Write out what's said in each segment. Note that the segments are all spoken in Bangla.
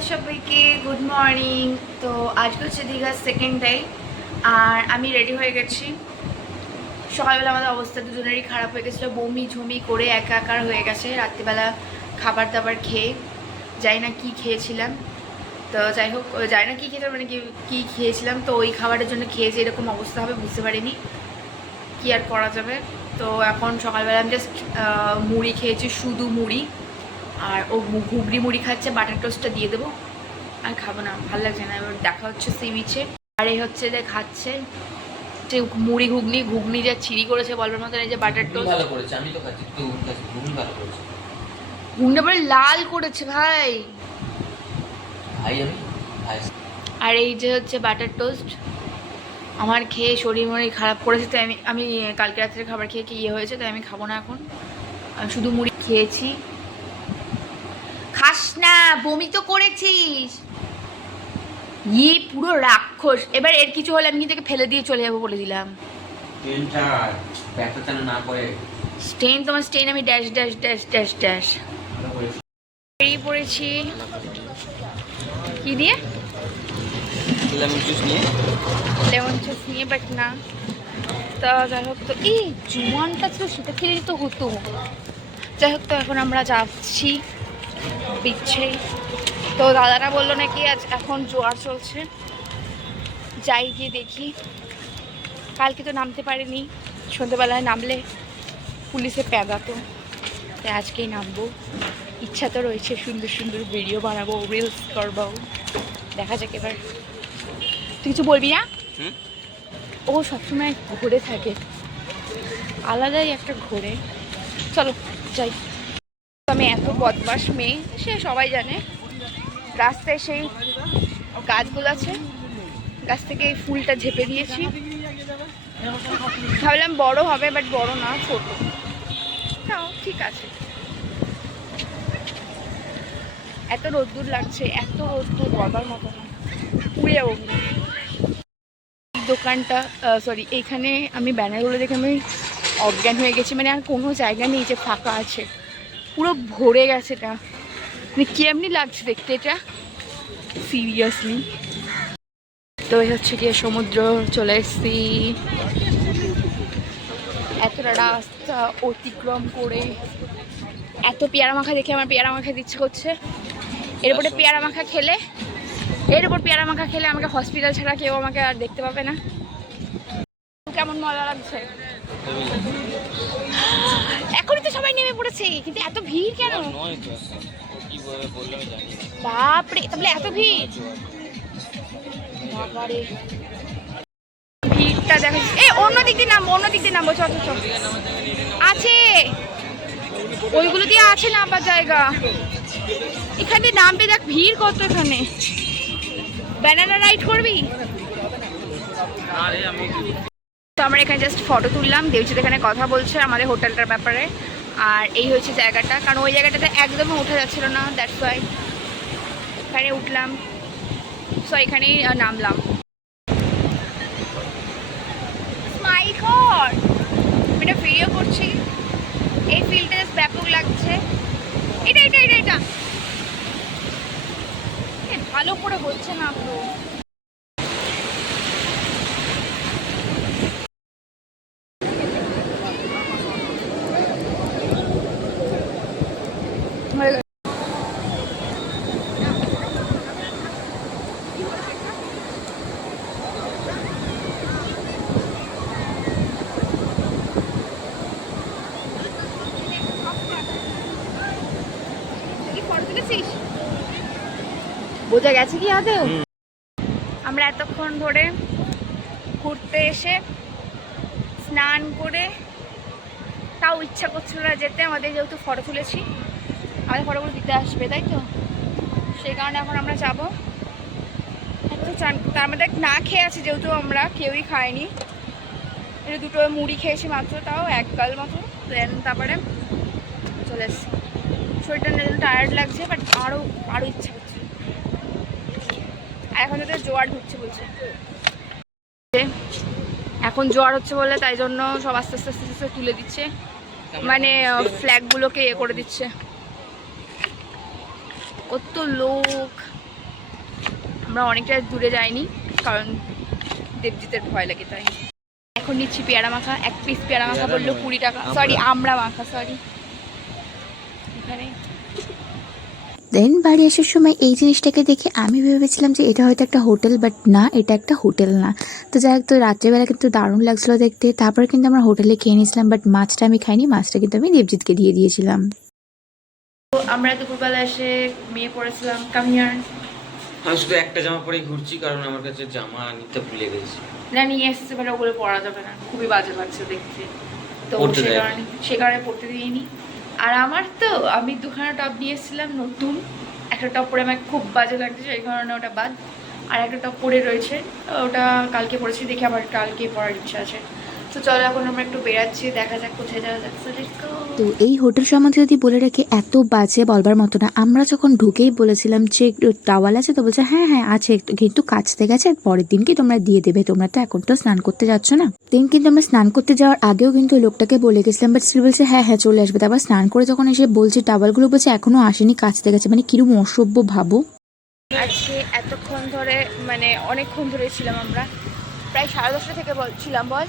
তোমাদের সবাইকে গুড মর্নিং। তো আজকে হচ্ছে দীঘার সেকেন্ড ডে আর আমি রেডি হয়ে গেছি। সকালবেলা আমাদের অবস্থা দুজনেরই খারাপ হয়ে গেছিলো, বমি ঝুমি করে একাকার হয়ে গেছে। রাত্রিবেলা খাবার দাবার খেয়ে যাই না কি খেয়েছিলাম, তো যাই হোক যাই না কি খেয়েছিলাম মানে কি খেয়েছিলাম, তো ওই খাবারের জন্য খেয়েছি এরকম অবস্থা হবে বুঝতে পারিনি, কি আর করা যাবে। তো এখন সকালবেলা আমি জাস্ট মুড়ি খেয়েছি, শুধু মুড়ি, আর ও ঘুগনি মুড়ি খাচ্ছে, বাটার টোস্টটা দিয়ে দেবো। আর খাবো না, ভালো লাগছে না। এবার দেখা হচ্ছে সি বিচে। আর এই হচ্ছে যে খাচ্ছে যে মুড়ি ঘুগনি যে চিড়ি করেছে বলবার মতন, এই যে বাটার টোস্ট ভালো করেছে, আমি তো খাচ্ছি, তুই খাচ্ছিস, ঘুগনি ভালো করেছে। ঘুগনিটা পরে লাল করেছে ভাই ভাই আমি ভাই। আর এই যে হচ্ছে বাটার টোস্ট। আমার খেয়ে শরীর মরির খারাপ করেছে, তাই আমি কালকে রাত্রে খাবার খেয়ে কি ইয়ে হয়েছে, তাই আমি খাবো না এখন। আমি শুধু মুড়ি খেয়েছি। খাস না, বমি তো করেছিস। ইয়ে পুরো রাক্ষস। এবার এর কিছু হলে আমি কিন্তু ফেলে দিয়ে চলে যাবো বলে দিলাম। স্টেনটা ব্যাকটা যেন না করে। স্টেন তোমার স্টেন আমি dash dash dash dash dash বেরিয়ে পড়েছি। কি দিয়ে? লেমন জুস নিয়ে। লেমন জুস নিয়ে, বাট না। তা যাই হোক, তো এই জুয়ানটা ছিল সেটা খেলেই তো হতো। যাই হোক, তো এখন আমরা যাচ্ছি বিচ্ছে। তো দাদারা বললো নাকি আজ এখন জোয়ার চলছে, যাই গিয়ে দেখি। কালকে তো নামতে পারিনি, সন্ধ্যেবেলায় নামলে পুলিশে পেদাতো, তাই আজকেই নামবো। ইচ্ছা তো রয়েছে, সুন্দর সুন্দর ভিডিও বানাবো, রিলস করবো, দেখা যাক এবার। তুই কিছু বলবি না? ও সবসময় ঘুরে থাকে, আলাদাই একটা ঘোরে। চলো যাই। আমি এত বদমাস মেয়ে সে সবাই জানে। রাস্তায় সেই গাছগুলো আছে, গাছ থেকে এই ফুলটা ঝেপে দিয়েছি। ভাবলাম বড় হবে, বাট বড় না, ছোট। তাও ঠিক আছে। এত রোদ্দুর লাগছে, এত রোদ্দুর বলার মতো না, পুড়ে যাবো। দোকানটা সরি, এইখানে আমি ব্যানারগুলো দেখে আমি অজ্ঞান হয়ে গেছি। মানে আর কোনো জায়গা নেই যে ফাঁকা আছে, পুরো ভরে গেছে। এটা মানে কেমনি লাগছে দেখতে এটা, সিরিয়াসলি। তো এই হচ্ছে গিয়ে সমুদ্র, চলে এসছি। এতটা রাস্তা অতিক্রম করে এত পেয়ারা মাখা দেখে আমার পেয়ারা মাখা ইচ্ছে করছে। এরপরে পেয়ারা মাখা খেলে আমাকে হসপিটাল ছাড়া কেউ আমাকে আর দেখতে পাবে না। কেমন মজা লাগছে। এখনই তো সবাই নেমে পড়েছে, কিন্তু এত ভিড় কেন? বাপরে, তাহলে এত ভিড়। ভিড়টা দেখা যাচ্ছে। অন্য দিক দিয়ে নামবো, চল আছে ওইগুলো দিয়ে আছে নামবার জায়গা। এখানে নামবে, দেখ ভিড় কত এখানে। ব্যানানা রাইড করবি? তো আমরা এখানে জাস্ট ফটো তুললাম, দেবজিৎ এখানে কথা বলছে আমাদের হোটেলটার ব্যাপারে। আর এই হচ্ছে জায়গাটা, কারণ ওই জায়গাটাতে একদমই ওঠা যাচ্ছিল না, দ্যাটস ওয়াই এখানে উঠলাম। সো এখানেই নামলাম। স্মাইল কর, এটা ভিডিও করছি। এই ফিল্ডটা জাস্ট ব্যাপক লাগছে। এটা ভালো করে হচ্ছে না তো। বোঝা গেছে কি আদেও? আমরা এতক্ষণ ধরে ঘুরতে এসে স্নান করে তাও ইচ্ছা করছিল না যেতে, আমাদের যেহেতু ফটো তুলেছি, আমাদের ফটোগুলো দিতে আসবে, তাই তো সেই কারণে এখন আমরা যাবো। এত চান, তার মধ্যে না খেয়ে আছি যেহেতু আমরা কেউই খাইনি। এটা দুটো মুড়ি খেয়েছি মাত্র, তাও এক গাল মতো। দেন তারপরে চলে এসছি। শরীরটা টায়ার্ড লাগছে, বাট আরও ইচ্ছা করছে। আর এখন তো জোয়ার ঢুকছে বলছে, এখন জোয়ার হচ্ছে বলে তাই জন্য সব আস্তে আস্তে আস্তে আস্তে তুলে দিচ্ছে, মানে ফ্ল্যাগগুলোকে করে দিচ্ছে। কত লোক। আমরা অনেকটা দূরে যাইনি, কারণ দেবজিতের ভয় লাগে তাই। এখন নিচ্ছি পেয়ারা মাখা, 1 পিস পেয়ারা মাখা বললো 20 টাকা, সরি আমড়া মাখা, সরি। এখানে দেন বাড়ি আসার সময় এই জিনিসটাকে দেখে আমি ভেবেছিলাম যে এটা হয়তো একটা হোটেল, বাট না, এটা একটা হোটেল না। তো যাই হোক, তো রাত্রেবেলা কিন্তু দারুণ লাগছিলো দেখতে। তারপরে কিন্তু আমরা হোটেলে খেয়ে নিয়েছিলাম, বাট মাছটা আমি খাইনি, মাছটা কিন্তু আমি দেবজিৎকে দিয়ে দিয়েছিলাম। তো আমরা দুপুরবেলা এসে মেয়ে পড়েছিলাম কামিয়ার। আমি শুধু একটা জামা পরেই ঘুরছি, কারণ আমার কাছে জামা নিতে ভুলে গেছি। না নিয়ে এসছে, মানে ওগুলো পরা যাবে না, খুবই বাজে লাগছে দেখতে, তো পরতে দেয়। সে কারণে পড়তে দিইনি। আর আমার তো আমি 2খানা টপ নিয়ে এসেছিলাম নতুন, একটা টপ পরে আমার খুব বাজে লাগছে, সেই কারণে ওটা বাদ। আর একটা টপ পরে রয়েছে, ওটা কালকে পরেছি, দেখে আবার কালকে পরার ইচ্ছা আছে। তো চলো এখন আমরা একটু বেড়াচ্ছি, দেখা যাক কোথায় যাওয়া যাক। তো এই হোটেল সম্বন্ধে যদি বলে রাখি, এত বাজে বলবার মতো না। আমরা যখন ঢুকেই বলেছিলাম যে টাওয়াল আছে, তো বলছে হ্যাঁ হ্যাঁ আছে, কিন্তু কাচতে গেছে, পরের দিন কি তোমরা দিয়ে দেবে, তোমরা তো এখন তো স্নান করতে যাচ্ছ না। দিন কিন্তু আমরা স্নান করতে যাওয়ার আগেও কিন্তু লোকটাকে বলে গেছিলাম, বাট স্টিল বলছে হ্যাঁ হ্যাঁ চলে আসবে। তারপর স্নান করে যখন এসে বলছে টাওয়ালগুলো, বলছে এখনো আসেনি, কাচতে গেছে। মানে কিরকম অসভ্য ভাবো। আজকে এতক্ষণ ধরে, মানে অনেকক্ষণ ধরে ছিলাম আমরা, প্রায় 10:30 থেকে ছিলাম, বল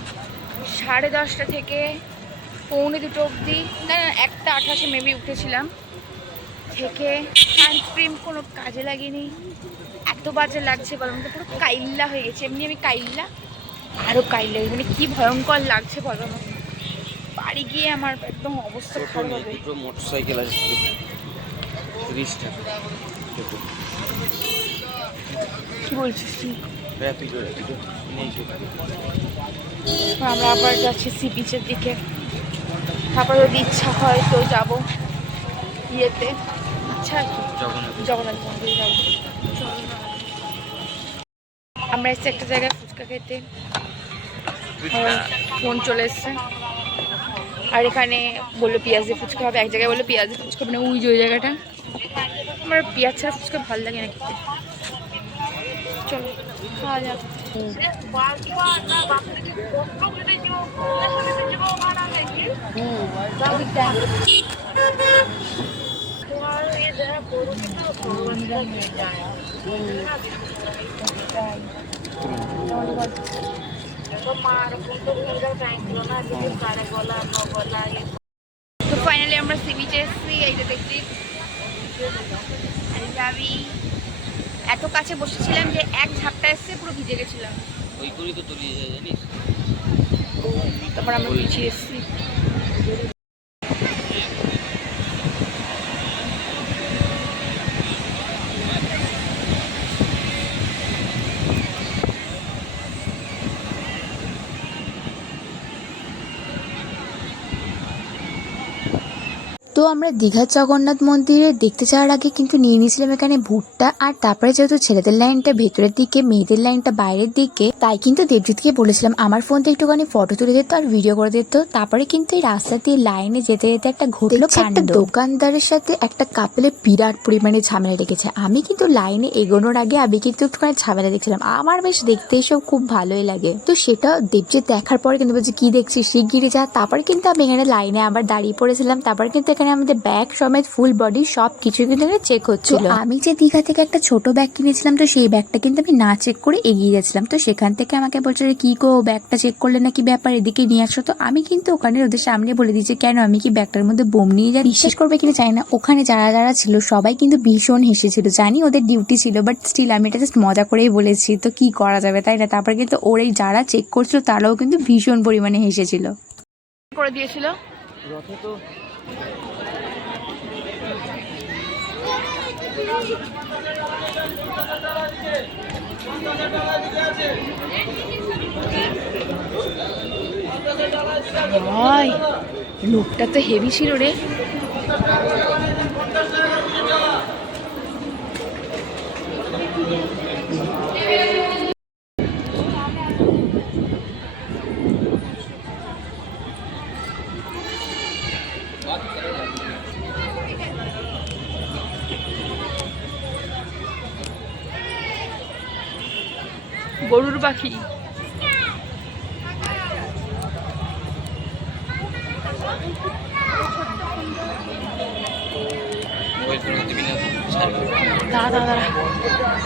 10:30 থেকে 1:45 অবধি, না 1:28 মেবি উঠেছিলাম। থেকে সানস্ক্রিন কোনো কাজে লাগেনি, এত বাজে লাগছে বলো, আমাকে পুরো কাইল্লা হয়ে গেছে। এমনি আমি কাইল্লা, আরও কাইল্লা, মানে কি ভয়ঙ্কর লাগছে বলো আমাকে। বাড়ি গিয়ে আমার একদম অবস্থা খারাপ হবে। দুটো মোটরসাইকেল আছে 30 টাকা। কি বলছিস তুই? র্যাপিডো নেই তো। আমরা আবার যাচ্ছি সি বিচের দিকে, তারপর যদি ইচ্ছা হয় তো যাবো ইয়েতে, আচ্ছা জগন্নাথ মন্দিরে যাবো। আমরা এসছি একটা জায়গায় ফুচকা খেতে, ফোন চলে এসছে। আর এখানে বললো পেঁয়াজ দিয়ে ফুচকা হবে, এক জায়গায় বললো পেঁয়াজ দিয়ে ফুচকা, মানে ওই যে ওই জায়গাটা। আমার পেঁয়াজ ছাড়া ফুচকা ভালো লাগে না খেতে। চলো খাওয়া যাক। তো ফাইনালি আমরা সি বিচে এসেছি, এই যে দেখছি আমি এত কাছে বসেছিলাম যে এক ঝাপটা এসছে পুরো ভিজে গেছিলাম। ওই করেই তো তলিয়ে যায় জানিস। তারপর আমরা পিছিয়ে এসেছি। তো আমরা দীঘার জগন্নাথ মন্দিরে দেখতে যাওয়ার আগে কিন্তু নিয়ে নিয়েছিলাম এখানে ভুট্টা। আর তারপরে যেহেতু ছেলেদের লাইনটা ভেতরের দিকে, মেয়েদের লাইনটা বাইরের দিকে, তাই কিন্তু দেবজিৎকে বলেছিলাম আমার ফোন থেকে একটুখানি ফটো তুলে দিত আর ভিডিও করে দিত। তারপরে কিন্তু এই রাস্তা দিয়ে লাইনে যেতে যেতে একটা ঘটলো কাণ্ড। একটা দোকানদারের সাথে একটা কাপেলের বিরাট পরিমাণে ঝামেলা রেখেছে। আমি কিন্তু লাইনে এগোনোর আগে আমি কিন্তু একটুখানি ঝামেলা দেখছিলাম, আমার বেশ দেখতে এসব খুব ভালোই লাগে। তো সেটা দেবজিৎ দেখার পরে কিন্তু বলছে কি দেখছিস, শিগগিরি যা। তারপরে কিন্তু আমি এখানে লাইনে আবার দাঁড়িয়ে পড়েছিলাম। তারপর কিন্তু এখানে আমাদের ব্যাগ সমেত ফুল বডি সব কিছু কিন্তু চেক হচ্ছিল। আমি যে দীঘা থেকে একটা ছোট ব্যাগ কিনেছিলাম, তো সেই ব্যাগটা কিন্তু আমি না চেক করে এগিয়ে গেছিলাম। তো সেখান থেকে আমাকে বলছে কি গো ব্যাগটা চেক করলে না, কি ব্যাপার, এদিকে নিয়ে আসো। তো আমি কিন্তু ওখানে ওদের সামনে বলে দিয়েছি কেন আমি কি ব্যাগটার মধ্যে বোম নিয়ে যাই। বিশ্বাস করবে কিনা জানি না, ওখানে যারা যারা ছিল সবাই কিন্তু ভীষণ হেসেছিল। জানি ওদের ডিউটি ছিল, বাট স্টিল আমি এটা জাস্ট মজা করেই বলেছি, তো কি করা যাবে তাই না। তারপর কিন্তু ওর এই যারা চেক করছিল তারাও কিন্তু ভীষণ পরিমাণে হেসেছিল। করে দিয়েছিল রথে তো ভাই, লোকটা তো হেভি ছিল রে। গরুর পাখি। মোবাইল ফোন দিবি না, ছাড়বি। দাঁড়া দাঁড়া দাঁড়া দাঁড়া।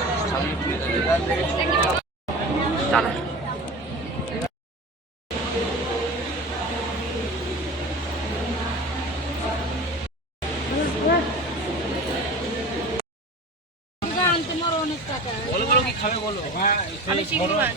আমি চিংড়ি মাছ।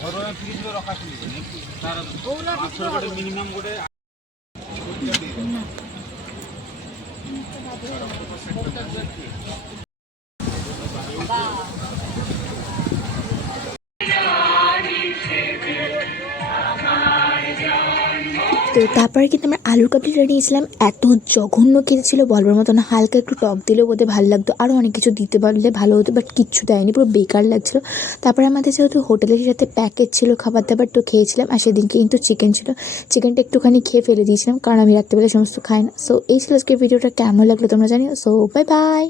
তো তারপরে কিন্তু আমরা আলুর কাবলিটা নিয়েছিলাম, এত জঘন্য খেতে ছিল বলবার মতো না। হালকা একটু টক দিলেও বোধহয় ভালো লাগতো, আরও অনেক কিছু দিতে পারলে ভালো হতো, বাট কিচ্ছু দেয়নি, পুরো বেকার লাগছিলো। তারপরে আমাদের যেহেতু হোটেলের সাথে প্যাকেজ ছিল খাবার দাবার, তো খেয়েছিলাম। আর সেদিনকে কিন্তু চিকেন ছিল, চিকেনটা একটুখানি খেয়ে ফেলে দিয়েছিলাম কারণ আমি রাত্রেবেলা সমস্ত খাই না। সো এই ছিল আজকের ভিডিওটা, কেমন লাগলো তোমরা জানিও। So bye bye.